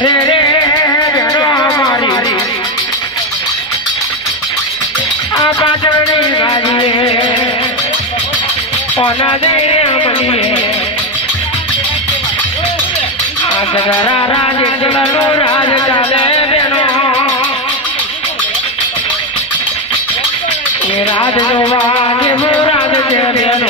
અરે રે બેડો મારી આ પાટણી ગાડીએ ઓના દે અમલીએ. આ સગરા રાજ જલનો રાજ ચાલે બેનો. એ રાજ જોવા જેવું રાજ છે બેનો.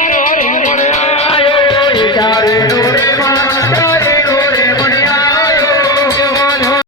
चारे नूरे मां